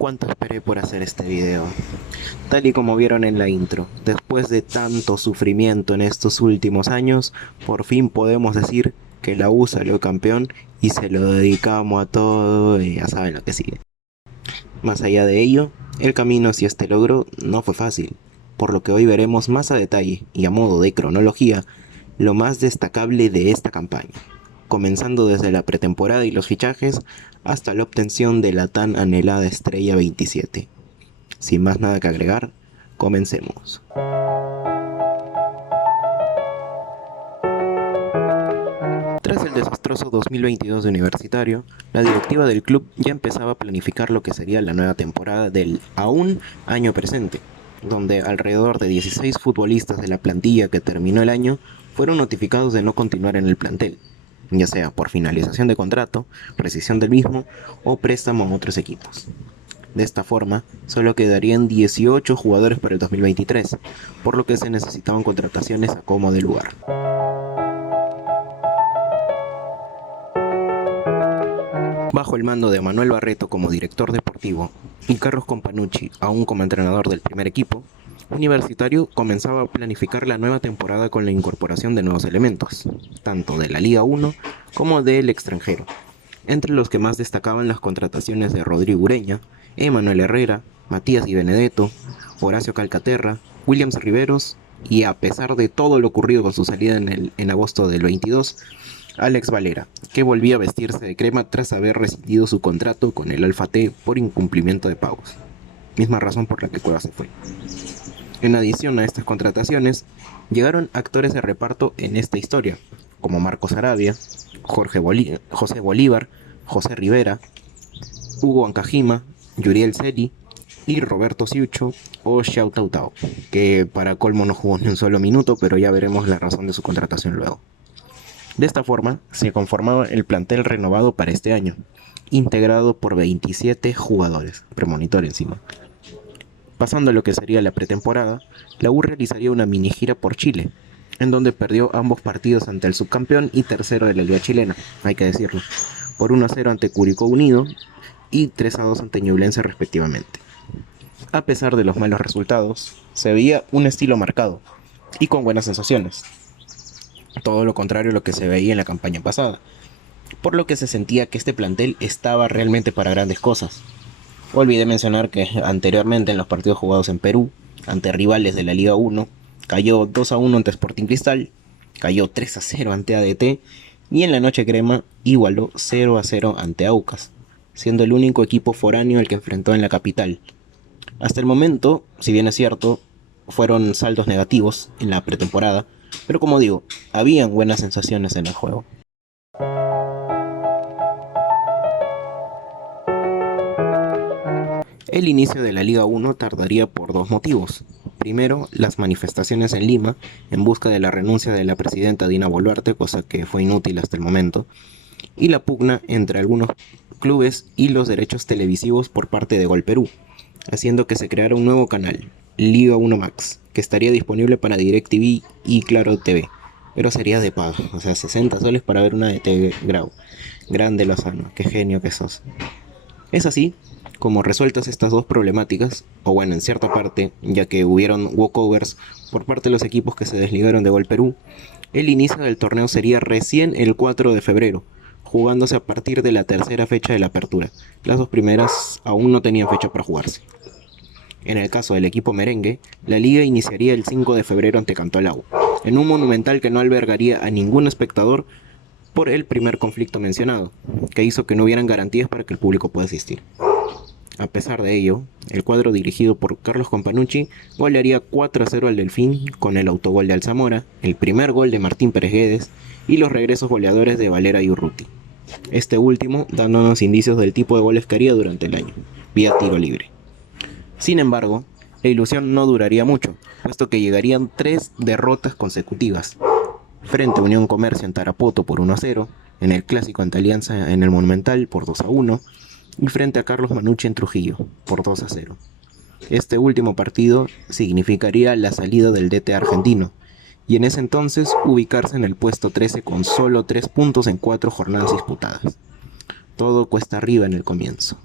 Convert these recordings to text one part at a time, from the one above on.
cuánto esperé por hacer este video. Tal y como vieron en la intro, después de tanto sufrimiento en estos últimos años, por fin podemos decir que la U salió campeón y se lo dedicamos a todo y ya saben lo que sigue. Más allá de ello, el camino hacia este logro no fue fácil, por lo que hoy veremos más a detalle y a modo de cronología lo más destacable de esta campaña, comenzando desde la pretemporada y los fichajes hasta la obtención de la tan anhelada estrella 27. Sin más nada que agregar, comencemos. Tras el desastroso 2022 de Universitario, la directiva del club ya empezaba a planificar lo que sería la nueva temporada del aún año presente, donde alrededor de 16 futbolistas de la plantilla que terminó el año fueron notificados de no continuar en el plantel, ya sea por finalización de contrato, rescisión del mismo o préstamo a otros equipos. De esta forma, solo quedarían 18 jugadores para el 2023, por lo que se necesitaban contrataciones a como de lugar. Bajo el mando de Manuel Barreto como director deportivo y Carlos Companucci aún como entrenador del primer equipo, Universitario comenzaba a planificar la nueva temporada con la incorporación de nuevos elementos, tanto de la Liga 1 como del extranjero, entre los que más destacaban las contrataciones de Rodrigo Ureña, Emanuel Herrera, Matías Di Benedetto, Horacio Calcaterra, Williams Riveros y, a pesar de todo lo ocurrido con su salida en agosto del 22, Alex Valera, que volvía a vestirse de crema tras haber rescindido su contrato con el Alfa T por incumplimiento de pagos, misma razón por la que Cueva se fue. En adición a estas contrataciones, llegaron actores de reparto en esta historia, como Marcos Arabia, José Bolívar, José Rivera, Hugo Ancajima, Yuriel Celi y Roberto Siucho o Xiao Tau Tau, que para colmo no jugó ni un solo minuto, pero ya veremos la razón de su contratación luego. De esta forma, se conformaba el plantel renovado para este año, integrado por 27 jugadores, premonitor encima. Pasando a lo que sería la pretemporada, la U realizaría una mini gira por Chile, en donde perdió ambos partidos ante el subcampeón y tercero de la liga chilena, hay que decirlo, por 1-0 ante Curicó Unido y 3-2 ante Ñublense respectivamente. A pesar de los malos resultados, se veía un estilo marcado y con buenas sensaciones, todo lo contrario a lo que se veía en la campaña pasada, por lo que se sentía que este plantel estaba realmente para grandes cosas. Olvidé mencionar que anteriormente en los partidos jugados en Perú, ante rivales de la Liga 1, cayó 2-1 ante Sporting Cristal, cayó 3-0 ante ADT y en la noche crema igualó 0-0 ante Aucas, siendo el único equipo foráneo el que enfrentó en la capital. Hasta el momento, si bien es cierto, fueron saldos negativos en la pretemporada, pero como digo, habían buenas sensaciones en el juego. El inicio de la Liga 1 tardaría por dos motivos. Primero, las manifestaciones en Lima en busca de la renuncia de la presidenta Dina Boluarte, cosa que fue inútil hasta el momento, y la pugna entre algunos clubes y los derechos televisivos por parte de Gol Perú, haciendo que se creara un nuevo canal, Liga 1 Max, que estaría disponible para DirecTV y Claro TV, pero sería de pago, o sea, 60 soles para ver una de TV Grau. Grande Lozano, qué genio que sos. Es así como, resueltas estas dos problemáticas, o bueno, en cierta parte, ya que hubieron walkovers por parte de los equipos que se desligaron de Gol Perú, el inicio del torneo sería recién el 4 de febrero, jugándose a partir de la tercera fecha de la apertura. Las dos primeras aún no tenían fecha para jugarse. En el caso del equipo merengue, la liga iniciaría el 5 de febrero ante Cantolao, en un monumental que no albergaría a ningún espectador por el primer conflicto mencionado, que hizo que no hubieran garantías para que el público pueda asistir. A pesar de ello, el cuadro dirigido por Carlos Companucci golearía 4-0 al Delfín con el autogol de Alzamora, el primer gol de Martín Pérez Guedes y los regresos goleadores de Valera y Urruti. Este último dándonos indicios del tipo de goles que haría durante el año, vía tiro libre. Sin embargo, la ilusión no duraría mucho, puesto que llegarían 3 derrotas consecutivas, frente a Unión Comercio en Tarapoto por 1-0, en el Clásico ante Alianza en el Monumental por 2-1, y frente a Carlos Manucci en Trujillo por 2-0. Este último partido significaría la salida del DT argentino, y en ese entonces ubicarse en el puesto 13 con solo 3 puntos en 4 jornadas disputadas. Todo cuesta arriba en el comienzo.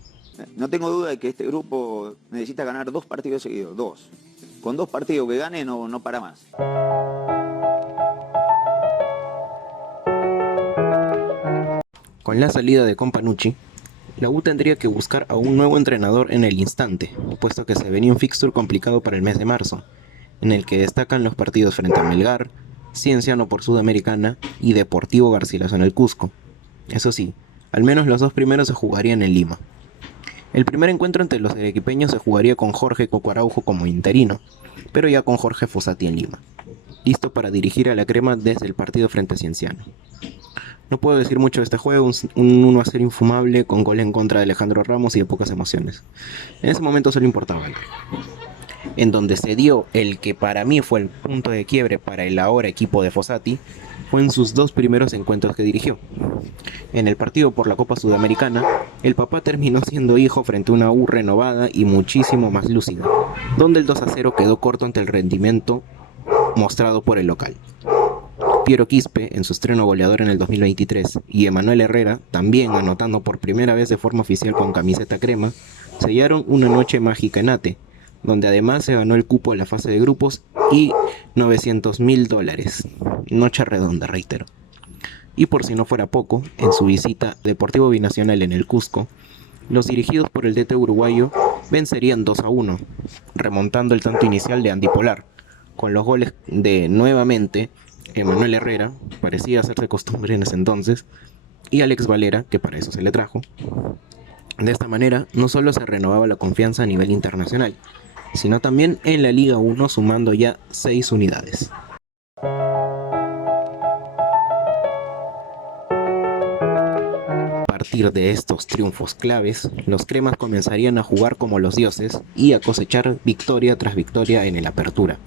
No tengo duda de que este grupo necesita ganar 2 partidos seguidos, 2. Con 2 partidos que gane no para más. Con la salida de Companucci, la U tendría que buscar a un nuevo entrenador en el instante, puesto que se venía un fixture complicado para el mes de marzo, en el que destacan los partidos frente a Melgar, Cienciano por Sudamericana y Deportivo Garcilaso en el Cusco. Eso sí, al menos los 2 primeros se jugarían en Lima. El primer encuentro entre los arequipeños se jugaría con Jorge Coco Araujo como interino, pero ya con Jorge Fossati en Lima, listo para dirigir a la crema desde el partido frente a Cienciano. No puedo decir mucho de este juego, un 1-0 infumable con gol en contra de Alejandro Ramos y de pocas emociones. En ese momento solo importaba algo. En donde se dio el que para mí fue el punto de quiebre para el ahora equipo de Fossati, fue en sus 2 primeros encuentros que dirigió. En el partido por la Copa Sudamericana, el papá terminó siendo hijo frente a una U renovada y muchísimo más lúcida, donde el 2-0 quedó corto ante el rendimiento mostrado por el local. Piero Quispe, en su estreno goleador en el 2023, y Emanuel Herrera, también anotando por primera vez de forma oficial con camiseta crema, sellaron una noche mágica en Ate, donde además se ganó el cupo en la fase de grupos y $900.000. Noche redonda, reitero. Y por si no fuera poco, en su visita Deportivo Binacional en el Cusco, los dirigidos por el DT uruguayo vencerían 2-1, remontando el tanto inicial de Andy Polar, con los goles de nuevamente Emanuel Herrera, parecía hacerse costumbre en ese entonces, y Alex Valera, que para eso se le trajo. De esta manera, no solo se renovaba la confianza a nivel internacional, sino también en la Liga 1 sumando ya 6 unidades. A partir de estos triunfos claves, los cremas comenzarían a jugar como los dioses y a cosechar victoria tras victoria en el Apertura.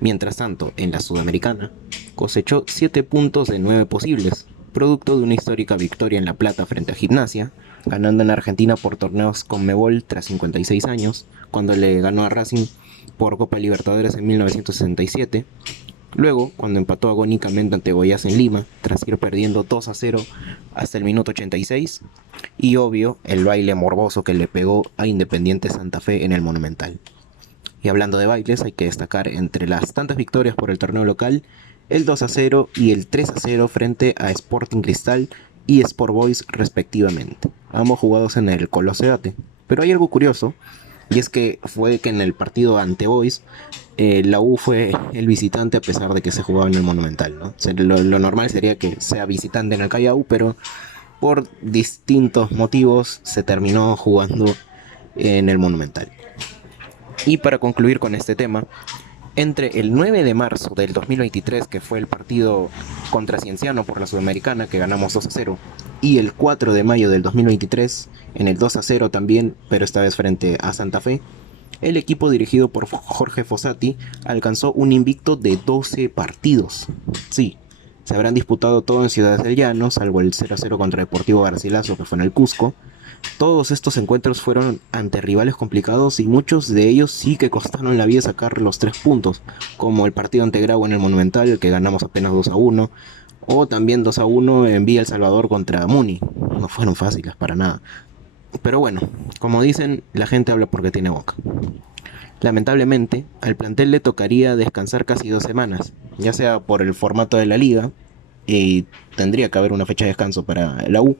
Mientras tanto, en la Sudamericana, cosechó 7 puntos de 9 posibles, producto de una histórica victoria en La Plata frente a Gimnasia, ganando en Argentina por torneos Conmebol tras 56 años, cuando le ganó a Racing por Copa Libertadores en 1967, luego cuando empató agónicamente ante Goiás en Lima, tras ir perdiendo 2-0 hasta el minuto 86, y obvio, el baile morboso que le pegó a Independiente Santa Fe en el Monumental. Y hablando de bailes, hay que destacar entre las tantas victorias por el torneo local, el 2-0 y el 3-0 frente a Sporting Cristal y Sport Boys respectivamente, ambos jugados en el Coloseo Ate. Pero hay algo curioso, y es que fue que en el partido ante Boys, la U fue el visitante a pesar de que se jugaba en el Monumental, ¿no? Lo normal sería que sea visitante en el Callao, pero por distintos motivos se terminó jugando en el Monumental. Y para concluir con este tema, entre el 9 de marzo del 2023, que fue el partido contra Cienciano por la Sudamericana, que ganamos 2-0, y el 4 de mayo del 2023, en el 2-0 también, pero esta vez frente a Santa Fe, el equipo dirigido por Jorge Fossati alcanzó un invicto de 12 partidos. Sí, se habrán disputado todo en Ciudades del Llano, salvo el 0-0 contra Deportivo Garcilaso, que fue en el Cusco. Todos estos encuentros fueron ante rivales complicados y muchos de ellos sí que costaron la vida sacar los 3 puntos, como el partido ante Grau en el Monumental, que ganamos apenas 2-1, o también 2-1 en Villa El Salvador contra Muni. No fueron fáciles para nada. Pero bueno, como dicen, la gente habla porque tiene boca. Lamentablemente, al plantel le tocaría descansar casi 2 semanas, ya sea por el formato de la liga, y tendría que haber una fecha de descanso para la U,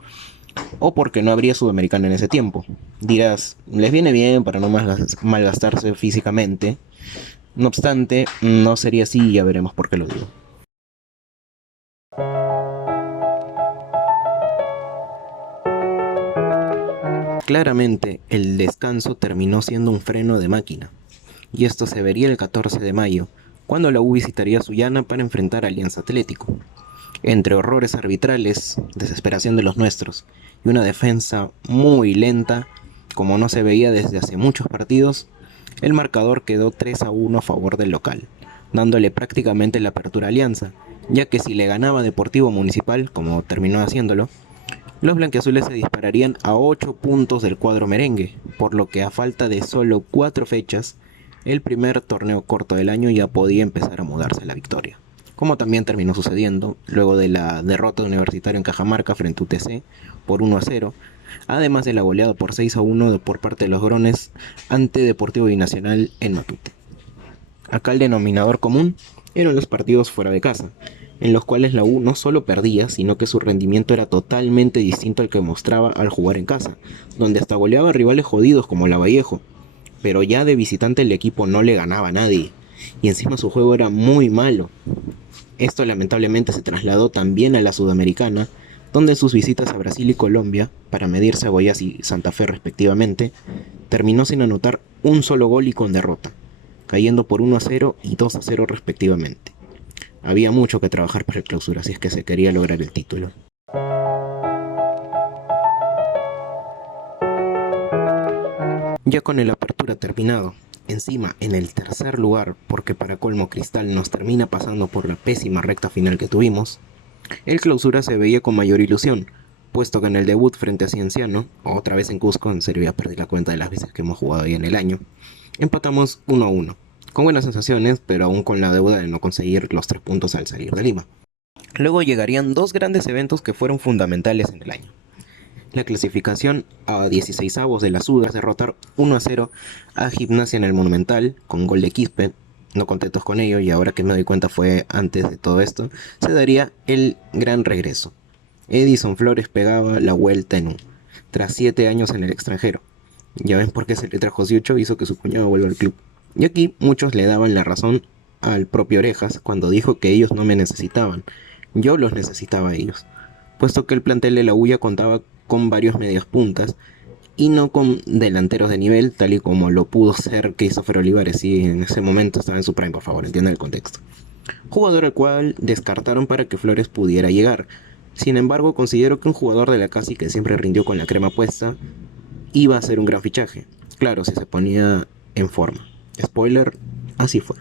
o porque no habría Sudamericana en ese tiempo. Dirás, les viene bien para no malgastarse físicamente. No obstante, no sería así y ya veremos por qué lo digo. Claramente, el descanso terminó siendo un freno de máquina, y esto se vería el 14 de mayo, cuando la U visitaría Sullana para enfrentar a Alianza Atlético. Entre horrores arbitrales, desesperación de los nuestros y una defensa muy lenta, como no se veía desde hace muchos partidos, el marcador quedó 3-1 a favor del local, dándole prácticamente la apertura a Alianza, ya que si le ganaba Deportivo Municipal, como terminó haciéndolo, los blanquiazules se dispararían a 8 puntos del cuadro merengue, por lo que a falta de solo 4 fechas, el primer torneo corto del año ya podía empezar a mudarse a la victoria. Como también terminó sucediendo luego de la derrota de Universitario en Cajamarca frente a UTC por 1-0, además de la goleada por 6-1 por parte de los Grones ante Deportivo Binacional en Matute. Acá el denominador común eran los partidos fuera de casa, en los cuales la U no solo perdía, sino que su rendimiento era totalmente distinto al que mostraba al jugar en casa, donde hasta goleaba a rivales jodidos como Lavallejo, pero ya de visitante el equipo no le ganaba a nadie, y encima su juego era muy malo. Esto lamentablemente se trasladó también a la Sudamericana, donde sus visitas a Brasil y Colombia, para medirse a Goiás y Santa Fe respectivamente, terminó sin anotar un solo gol y con derrota, cayendo por 1-0 y 2-0 respectivamente. Había mucho que trabajar para el Clausura si es que se quería lograr el título. Ya con el Apertura terminado, encima en el tercer lugar, porque para colmo Cristal nos termina pasando por la pésima recta final que tuvimos, el Clausura se veía con mayor ilusión, puesto que en el debut frente a Cienciano, otra vez en Cusco, en serio ya perdí la cuenta de las veces que hemos jugado ahí en el año, empatamos 1-1, con buenas sensaciones, pero aún con la deuda de no conseguir los 3 puntos al salir de Lima. Luego llegarían dos grandes eventos que fueron fundamentales en el año. La clasificación a 16avos de la Sudas, derrotar 1-0 a Gimnasia en el Monumental, con gol de Quispe, no contentos con ello, y ahora que me doy cuenta fue antes de todo esto, se daría el gran regreso. Edison Flores pegaba la vuelta en U, tras 7 años en el extranjero. Ya ven por qué se le trajo Siucho, hizo que su cuñado vuelva al club. Y aquí muchos le daban la razón al propio Orejas cuando dijo que ellos no me necesitaban, yo los necesitaba a ellos, puesto que el plantel de la U ya contaba con varios medios puntas y no con delanteros de nivel, tal y como lo pudo ser Christopher Olivares, y en ese momento estaba en su prime, por favor, entiendan el contexto. Jugador al cual descartaron para que Flores pudiera llegar. Sin embargo, considero que un jugador de la casa y que siempre rindió con la crema puesta iba a ser un gran fichaje. Claro, si se ponía en forma. Spoiler, así fue.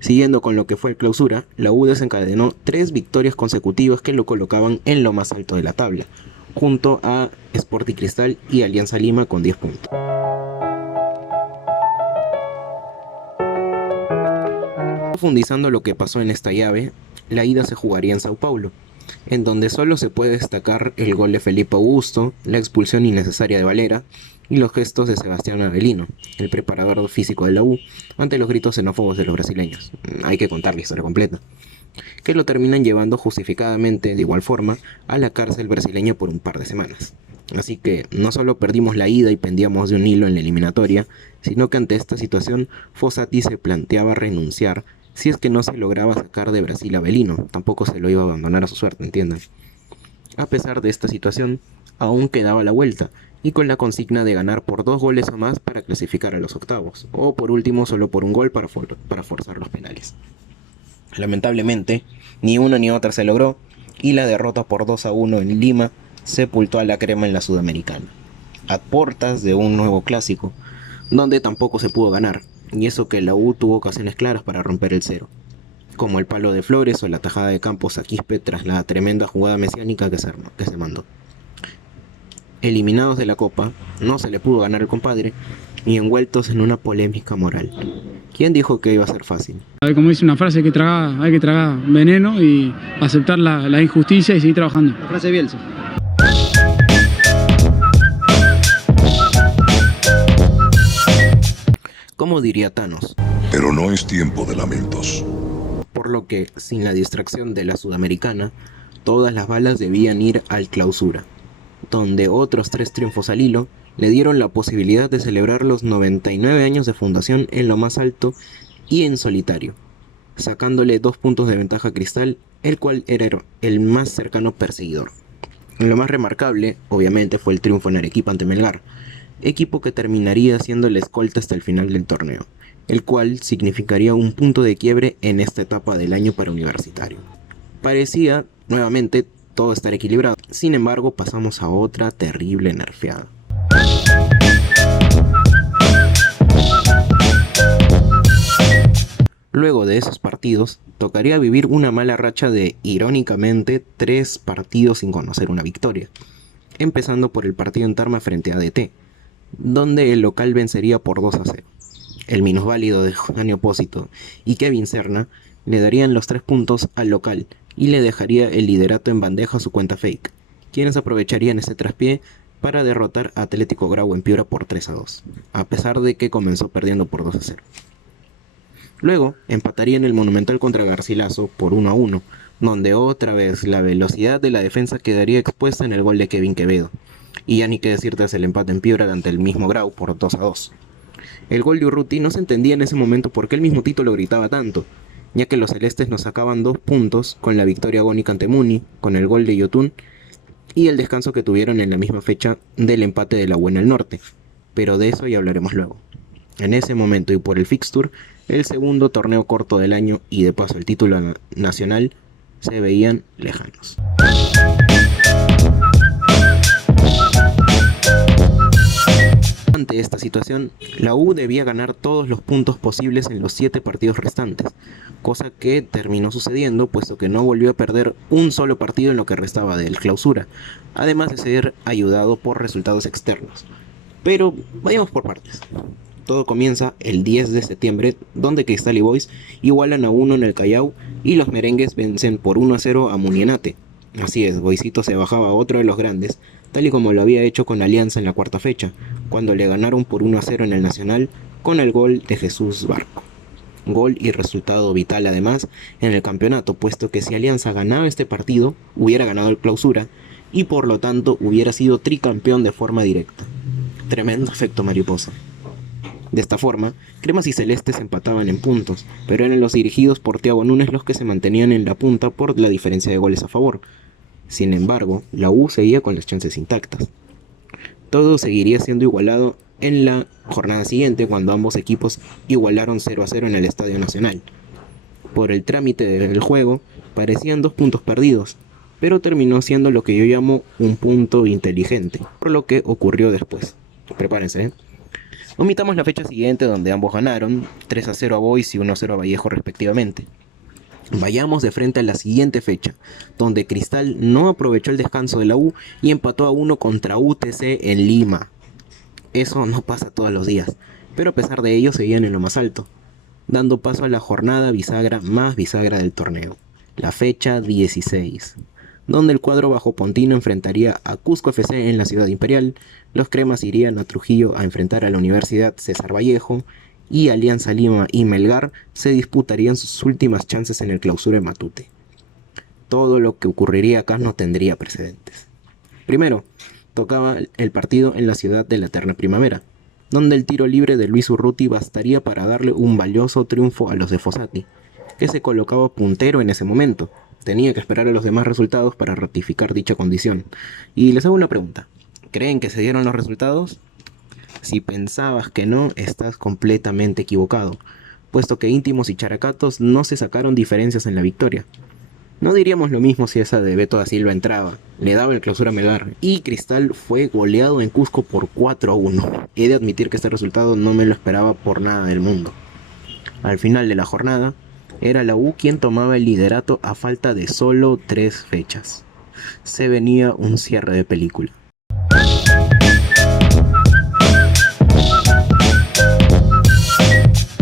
Siguiendo con lo que fue el Clausura, la U desencadenó 3 victorias consecutivas que lo colocaban en lo más alto de la tabla, junto a Sporting Cristal y Alianza Lima con 10 puntos. Profundizando lo que pasó en esta llave, la ida se jugaría en Sao Paulo, en donde solo se puede destacar el gol de Felipe Augusto, la expulsión innecesaria de Valera y los gestos de Sebastián Avelino, el preparador físico de la U, ante los gritos xenófobos de los brasileños. Hay que contar la historia completa, que lo terminan llevando justificadamente de igual forma a la cárcel brasileña por un par de semanas. Así que no solo perdimos la ida y pendíamos de un hilo en la eliminatoria, sino que ante esta situación Fossati se planteaba renunciar si es que no se lograba sacar de Brasil a Avelino, tampoco se lo iba a abandonar a su suerte, entiendan. A pesar de esta situación, aún quedaba la vuelta, y con la consigna de ganar por 2 goles o más para clasificar a los octavos, o por último solo por un gol para forzar los penales. Lamentablemente, ni una ni otra se logró, y la derrota por 2-1 en Lima sepultó a la crema en la Sudamericana, a puertas de un nuevo clásico, donde tampoco se pudo ganar, y eso que la U tuvo ocasiones claras para romper el cero, como el palo de Flores o la tajada de Campos a Quispe tras la tremenda jugada mesiánica que se mandó. Eliminados de la Copa, no se le pudo ganar al compadre, y envueltos en una polémica moral. ¿Quién dijo que iba a ser fácil? Como dice una frase, hay que tragar veneno y aceptar la injusticia y seguir trabajando. La frase de Bielsa. Como diría Thanos. Pero no es tiempo de lamentos. Por lo que, sin la distracción de la Sudamericana, todas las balas debían ir al Clausura, donde otros 3 triunfos al hilo le dieron la posibilidad de celebrar los 99 años de fundación en lo más alto y en solitario, sacándole 2 puntos de ventaja a Cristal, el cual era el más cercano perseguidor. Lo más remarcable, obviamente, fue el triunfo en Arequipa ante Melgar, equipo que terminaría siendo la escolta hasta el final del torneo, el cual significaría un punto de quiebre en esta etapa del año para Universitario. Parecía, nuevamente, todo estar equilibrado. Sin embargo, pasamos a otra terrible nerfeada. Luego de esos partidos, tocaría vivir una mala racha de, irónicamente, 3 partidos sin conocer una victoria. Empezando por el partido en Tarma frente a ADT, donde el local vencería por 2-0. El minusválido de Juan Opósito y Kevin Serna le darían los 3 puntos al local y le dejaría el liderato en bandeja a su cuenta fake, quienes aprovecharían este traspié para derrotar a Atlético Grau en Piura por 3-2, a pesar de que comenzó perdiendo por 2-0. Luego empataría en el Monumental contra Garcilaso por 1-1, donde otra vez la velocidad de la defensa quedaría expuesta en el gol de Kevin Quevedo, y ya ni qué decir tras el empate en Piura ante el mismo Grau por 2-2. El gol de Urruti no se entendía en ese momento por qué el mismo Tito lo gritaba tanto, ya que los celestes nos sacaban 2 puntos con la victoria agónica ante Muni, con el gol de Yotun y el descanso que tuvieron en la misma fecha del empate de la U en el norte, pero de eso ya hablaremos luego. En ese momento y por el fixture, el segundo torneo corto del año y de paso el título nacional se veían lejanos. Ante esta situación, la U debía ganar todos los puntos posibles en los 7 partidos restantes, cosa que terminó sucediendo puesto que no volvió a perder un solo partido en lo que restaba del clausura, además de ser ayudado por resultados externos. Pero vayamos por partes. Todo comienza el 10 de septiembre, donde Cristal y Boys igualan a 1 en el Callao y los merengues vencen por 1-0 a Munienate. Así es, Boysito se bajaba a otro de los grandes, tal y como lo había hecho con Alianza en la cuarta fecha, cuando le ganaron por 1-0 en el Nacional con el gol de Jesús Barco. Gol y resultado vital además en el campeonato, puesto que si Alianza ganaba este partido, hubiera ganado el clausura y por lo tanto hubiera sido tricampeón de forma directa. Tremendo efecto mariposa. De esta forma, Cremas y Celestes empataban en puntos, pero eran los dirigidos por Thiago Núñez los que se mantenían en la punta por la diferencia de goles a favor. Sin embargo, la U seguía con las chances intactas. Todo seguiría siendo igualado en la jornada siguiente cuando ambos equipos igualaron 0-0 en el Estadio Nacional. Por el trámite del juego, parecían 2 puntos perdidos, pero terminó siendo lo que yo llamo un punto inteligente, por lo que ocurrió después. Prepárense, ¿eh? Omitamos la fecha siguiente donde ambos ganaron, 3-0 a Boys y 1-0 a Vallejo respectivamente. Vayamos de frente a la siguiente fecha, donde Cristal no aprovechó el descanso de la U y empató a 1 contra UTC en Lima. Eso no pasa todos los días, pero a pesar de ello seguían en lo más alto, dando paso a la jornada bisagra más bisagra del torneo, la fecha 16, donde el cuadro bajopontino enfrentaría a Cusco FC en la Ciudad Imperial, los cremas irían a Trujillo a enfrentar a la Universidad César Vallejo, y Alianza Lima y Melgar se disputarían sus últimas chances en el clausura de Matute. Todo lo que ocurriría acá no tendría precedentes. Primero, tocaba el partido en la ciudad de la eterna primavera, donde el tiro libre de Luis Urruti bastaría para darle un valioso triunfo a los de Fossati, que se colocaba puntero en ese momento. Tenía que esperar a los demás resultados para ratificar dicha condición. Y les hago una pregunta. ¿Creen que se dieron los resultados? Si pensabas que no, estás completamente equivocado, puesto que Íntimos y Characatos no se sacaron diferencias en la victoria. No diríamos lo mismo si esa de Beto da Silva entraba, le daba el clausura a Melgar, y Cristal fue goleado en Cusco por 4-1. He de admitir que este resultado no me lo esperaba por nada del mundo. Al final de la jornada, era la U quien tomaba el liderato a falta de solo 3 fechas. Se venía un cierre de película.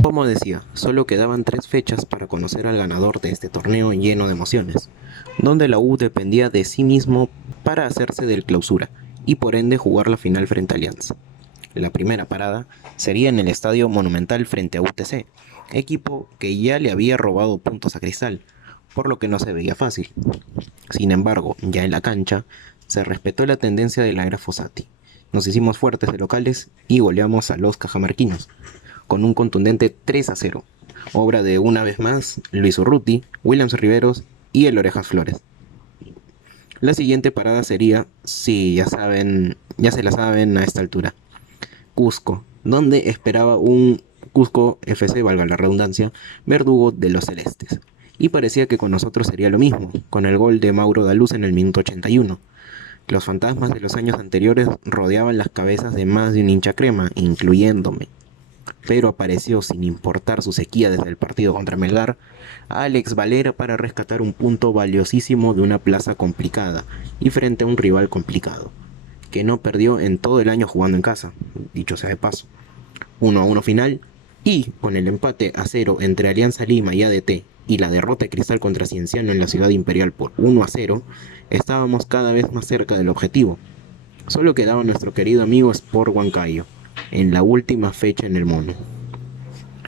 Como decía, solo quedaban 3 fechas para conocer al ganador de este torneo lleno de emociones, donde la U dependía de sí mismo para hacerse del clausura y por ende jugar la final frente a Alianza. La primera parada sería en el Estadio Monumental frente a UTC, equipo que ya le había robado puntos a Cristal, por lo que no se veía fácil. Sin embargo, ya en la cancha, se respetó la tendencia de la era Fossati. Nos hicimos fuertes de locales y goleamos a los cajamarquinos, con un contundente 3-0, obra de una vez más Luis Urruti, Williams Riveros y el Orejas Flores. La siguiente parada sería, sí, ya se la saben a esta altura, Cusco, donde esperaba un Cusco FC, valga la redundancia, verdugo de los celestes. Y parecía que con nosotros sería lo mismo, con el gol de Mauro Daluz en el minuto 81. Los fantasmas de los años anteriores rodeaban las cabezas de más de un hincha crema, incluyéndome. Pero apareció, sin importar su sequía desde el partido contra Melgar, Alex Valera para rescatar un punto valiosísimo de una plaza complicada y frente a un rival complicado, que no perdió en todo el año jugando en casa, dicho sea de paso. 1-1 final, y con el empate a 0 entre Alianza Lima y ADT y la derrota de Cristal contra Cienciano en la Ciudad Imperial por 1-0, estábamos cada vez más cerca del objetivo. Solo quedaba nuestro querido amigo Sport Huancayo, en la última fecha en el Mono.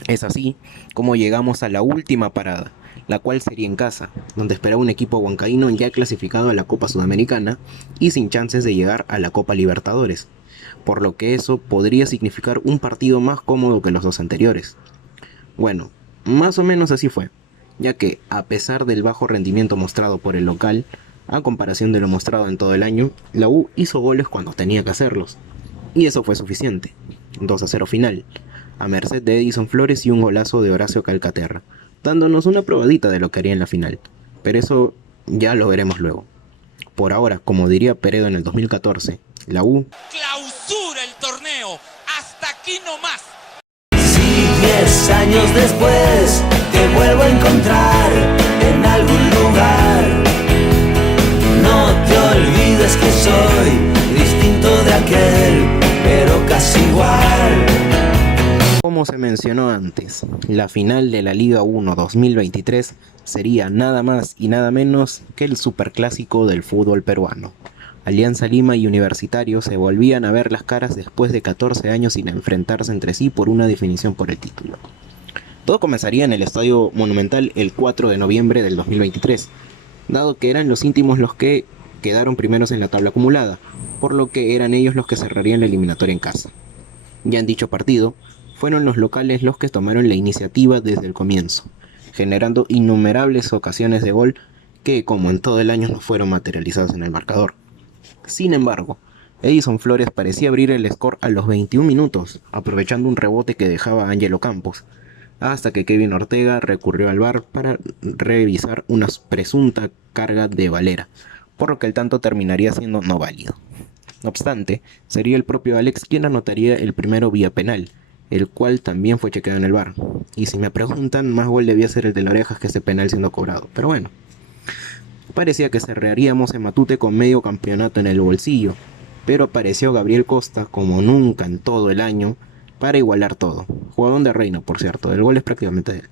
Es así como llegamos a la última parada, la cual sería en casa, donde esperaba un equipo huancaíno ya clasificado a la Copa Sudamericana y sin chances de llegar a la Copa Libertadores, por lo que eso podría significar un partido más cómodo que los dos anteriores. Bueno, más o menos así fue, ya que a pesar del bajo rendimiento mostrado por el local, a comparación de lo mostrado en todo el año, la U hizo goles cuando tenía que hacerlos, y eso fue suficiente. 2-0 final, a merced de Edison Flores y un golazo de Horacio Calcaterra, dándonos una probadita de lo que haría en la final, pero eso ya lo veremos luego. Por ahora, como diría Peredo en el 2014, la U clausura el torneo, hasta aquí nomás. Si 10 años después te vuelvo a encontrar en algún lugar, no te olvides que soy distinto de aquel, pero casi igual. Como se mencionó antes, la final de la Liga 1 2023 sería nada más y nada menos que el superclásico del fútbol peruano. Alianza Lima y Universitario se volvían a ver las caras después de 14 años sin enfrentarse entre sí por una definición por el título. Todo comenzaría en el Estadio Monumental el 4 de noviembre del 2023, dado que eran los íntimos los que quedaron primeros en la tabla acumulada, por lo que eran ellos los que cerrarían la eliminatoria en casa. Ya en dicho partido, fueron los locales los que tomaron la iniciativa desde el comienzo, generando innumerables ocasiones de gol que, como en todo el año, no fueron materializadas en el marcador. Sin embargo, Edison Flores parecía abrir el score a los 21 minutos, aprovechando un rebote que dejaba a Ángelo Campos, hasta que Kevin Ortega recurrió al VAR para revisar una presunta carga de Valera, por lo que el tanto terminaría siendo no válido. No obstante, sería el propio Alex quien anotaría el primero vía penal, el cual también fue chequeado en el VAR. Y si me preguntan, más gol debía ser el de la Orejas que ese penal siendo cobrado, pero bueno. Parecía que cerraríamos en Matute con medio campeonato en el bolsillo, pero apareció Gabriel Costa como nunca en todo el año para igualar todo. Jugador de Reina, por cierto, el gol es prácticamente de él.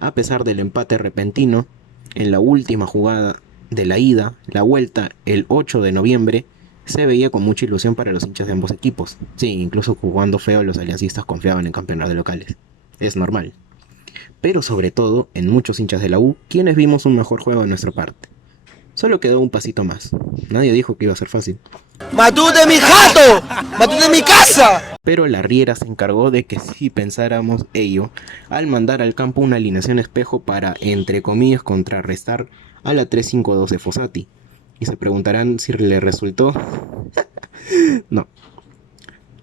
A pesar del empate repentino, en la última jugada de la ida, la vuelta el 8 de noviembre, se veía con mucha ilusión para los hinchas de ambos equipos. Sí, incluso jugando feo los aliancistas confiaban en campeonar de locales. Es normal. Pero sobre todo, en muchos hinchas de la U, quienes vimos un mejor juego de nuestra parte. Solo quedó un pasito más. Nadie dijo que iba a ser fácil. ¡Matute mi jato! ¡Matute mi casa! Pero la Riera se encargó de que sí pensáramos ello al mandar al campo una alineación espejo para, entre comillas, contrarrestar a la 3-5-2 de Fossati. Y se preguntarán si le resultó. No.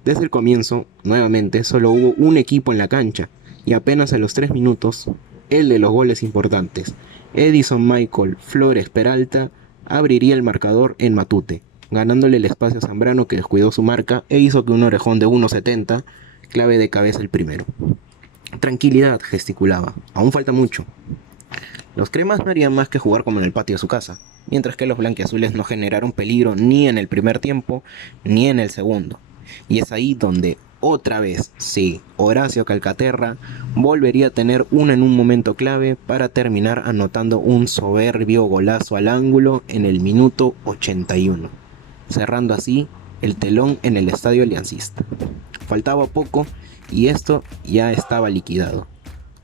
Desde el comienzo, nuevamente, solo hubo un equipo en la cancha, y apenas a los 3 minutos, el de los goles importantes, Edison Michael Flores Peralta, abriría el marcador en Matute, ganándole el espacio a Zambrano, que descuidó su marca e hizo que un orejón de 1.70 clave de cabeza el primero. Tranquilidad, gesticulaba, aún falta mucho. Los cremas no harían más que jugar como en el patio de su casa, mientras que los blanquiazules no generaron peligro ni en el primer tiempo ni en el segundo. Y es ahí donde, otra vez, sí, Horacio Calcaterra volvería a tener uno en un momento clave para terminar anotando un soberbio golazo al ángulo en el minuto 81, cerrando así el telón en el estadio aliancista. Faltaba poco y esto ya estaba liquidado.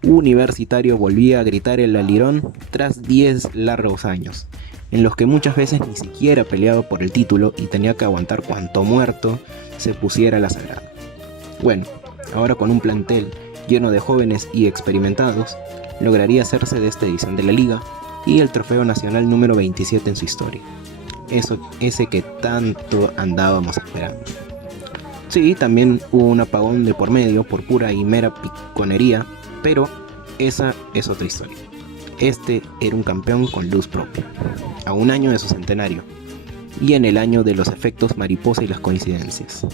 Universitario volvía a gritar el alirón tras 10 largos años, en los que muchas veces ni siquiera peleaba por el título y tenía que aguantar cuanto muerto se pusiera la sagrada. Bueno, ahora con un plantel lleno de jóvenes y experimentados, lograría hacerse de esta edición de la liga y el trofeo nacional número 27 en su historia. Ese que tanto andábamos esperando. Sí, también hubo un apagón de por medio por pura y mera piconería, pero esa es otra historia. Este era un campeón con luz propia, a un año de su centenario, y en el año de los efectos mariposa y las coincidencias.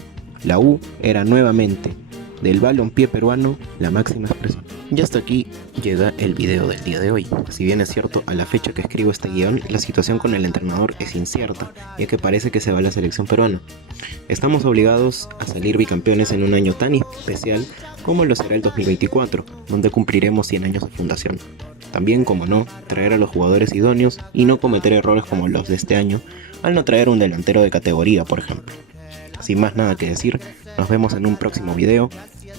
La U era nuevamente, del balompié peruano, la máxima expresión. Y hasta aquí llega el video del día de hoy. Si bien es cierto, a la fecha que escribo este guión, la situación con el entrenador es incierta, ya que parece que se va a la selección peruana. Estamos obligados a salir bicampeones en un año tan especial como lo será el 2024, donde cumpliremos 100 años de fundación. También, como no, traer a los jugadores idóneos y no cometer errores como los de este año, al no traer un delantero de categoría, por ejemplo. Sin más nada que decir, nos vemos en un próximo video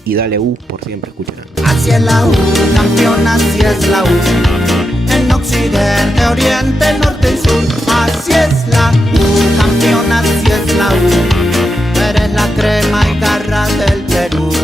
y dale U por siempre escuchar. Así es la U, campeón, así es la U. En occidente, oriente, norte y sur. Así es la U, campeón, así es la U. Eres la crema y garra del Perú.